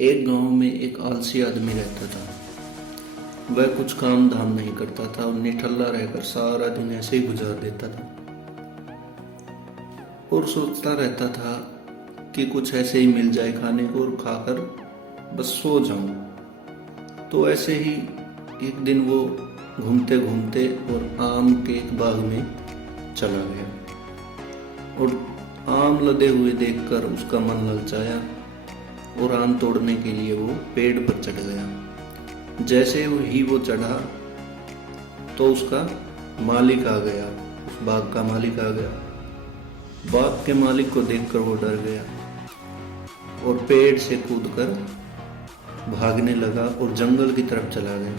एक गांव में एक आलसी आदमी रहता था। वह कुछ काम धाम नहीं करता था और निठल्ला रहकर सारा दिन ऐसे ही गुजार देता था और सोचता रहता था कि कुछ ऐसे ही मिल जाए खाने को और खाकर बस सो जाऊं। तो ऐसे ही एक दिन वो घूमते घूमते और आम के एक बाग में चला गया और आम लदे हुए देखकर उसका मन ललचाया और आम तोड़ने के लिए वो पेड़ पर चढ़ गया। जैसे ही वो चढ़ा तो उसका मालिक आ गया, उस बाग का मालिक आ गया। बाग के मालिक को देखकर वो डर गया और पेड़ से कूदकर भागने लगा और जंगल की तरफ चला गया।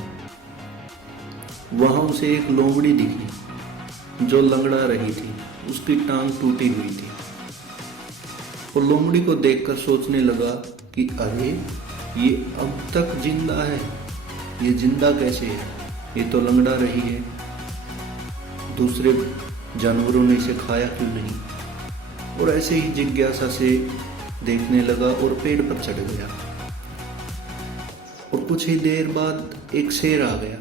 वहां उसे एक लोमड़ी दिखी जो लंगड़ा रही थी, उसकी टांग टूटी हुई थी। वो लोमड़ी को देखकर सोचने लगा कि अरे ये अब तक जिंदा है, ये जिंदा कैसे है, ये तो लंगड़ा रही है, दूसरे जानवरों ने इसे खाया क्यों नहीं। और ऐसे ही जिज्ञासा से देखने लगा और पेड़ पर चढ़ गया। और कुछ ही देर बाद एक शेर आ गया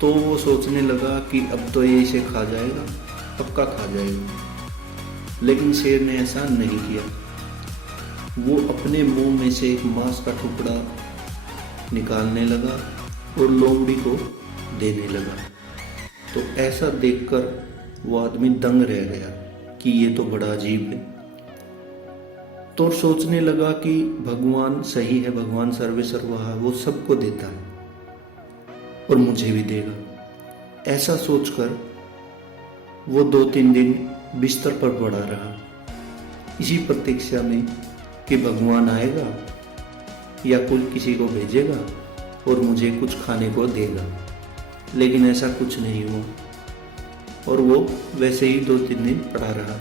तो वो सोचने लगा कि अब तो ये इसे खा जाएगा, पक्का खा जाएगा। लेकिन शेर ने ऐसा नहीं किया। वो अपने मुंह में से एक मांस का टुकड़ा निकालने लगा और लोमड़ी को देने लगा। तो ऐसा देखकर वो आदमी दंग रह गया कि ये तो बड़ा अजीब है। तो सोचने लगा कि भगवान सही है, भगवान सर्वे सर्वा है, वो सबको देता है और मुझे भी देगा। ऐसा सोचकर वो 2-3 दिन बिस्तर पर पड़ा रहा, इसी प्रतीक्षा में कि भगवान आएगा या कोई किसी को भेजेगा और मुझे कुछ खाने को देगा। लेकिन ऐसा कुछ नहीं हुआ और वो वैसे ही 2-3 दिन पड़ा रहा।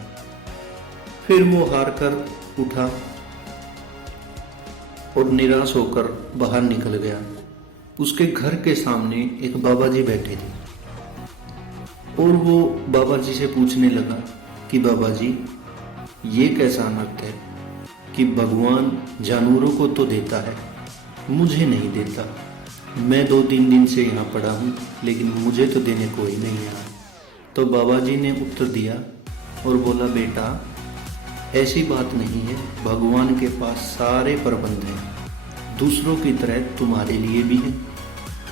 फिर वो हार कर उठा और निराश होकर बाहर निकल गया। उसके घर के सामने एक बाबा जी बैठे थे और वो बाबा जी से पूछने लगा कि बाबा जी, ये कैसा अनर्थ है कि भगवान जानवरों को तो देता है, मुझे नहीं देता। मैं 2-3 दिन से यहाँ पड़ा हूँ लेकिन मुझे तो देने कोई नहीं आया। तो बाबा जी ने उत्तर दिया और बोला, बेटा ऐसी बात नहीं है, भगवान के पास सारे प्रबंध हैं, दूसरों की तरह तुम्हारे लिए भी हैं।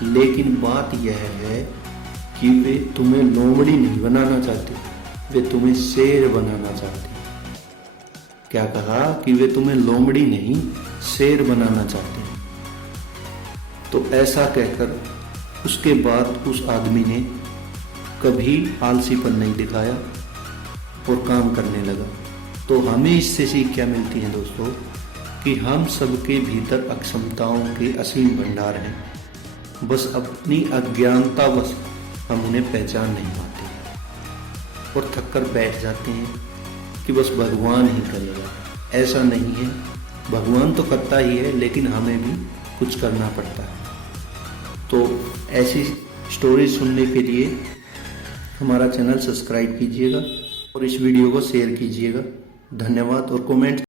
लेकिन बात यह है कि वे तुम्हें लोमड़ी नहीं बनाना चाहते, वे तुम्हें शेर बनाना चाहते। क्या कहा कि वे तुम्हें लोमड़ी नहीं शेर बनाना चाहते हैं। तो ऐसा कहकर उसके बाद उस आदमी ने कभी आलसीपन नहीं दिखाया और काम करने लगा। तो हमें इससे सीख क्या मिलती है दोस्तों, कि हम सबके भीतर अक्षमताओं के असीम भंडार हैं, बस अपनी अज्ञानतावश हम उन्हें पहचान नहीं पाते और थक कर बैठ जाते हैं कि बस भगवान ही करेगा। ऐसा नहीं है, भगवान तो करता ही है लेकिन हमें भी कुछ करना पड़ता है। तो ऐसी स्टोरी सुनने के लिए हमारा चैनल सब्सक्राइब कीजिएगा और इस वीडियो को शेयर कीजिएगा। धन्यवाद और कमेंट